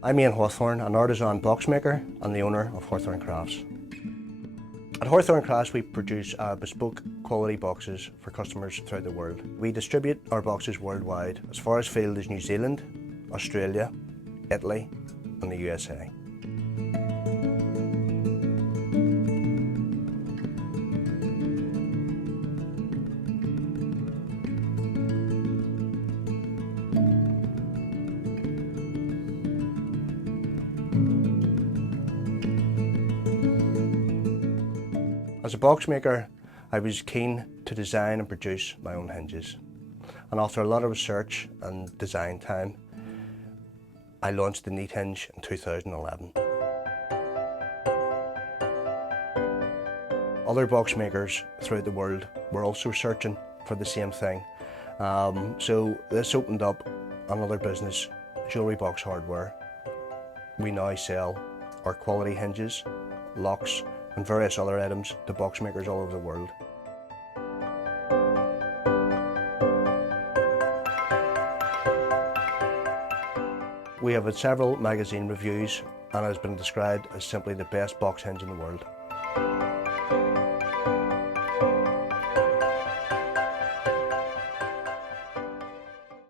I'm Ian Hawthorne, an artisan box maker and the owner of Hawthorne Crafts. At Hawthorne Crafts we produce bespoke quality boxes for customers throughout the world. We distribute our boxes worldwide, as far afield as New Zealand, Australia, Italy and the USA. As a box maker, I was keen to design and produce my own hinges. And after a lot of research and design time, I launched the Neat Hinge in 2011. Other box makers throughout the world were also searching for the same thing. So this opened up another business, Jewellery Box Hardware. We now sell our quality hinges, locks and various other items to box makers all over the world. We have had several magazine reviews and it has been described as simply the best box hinge in the world.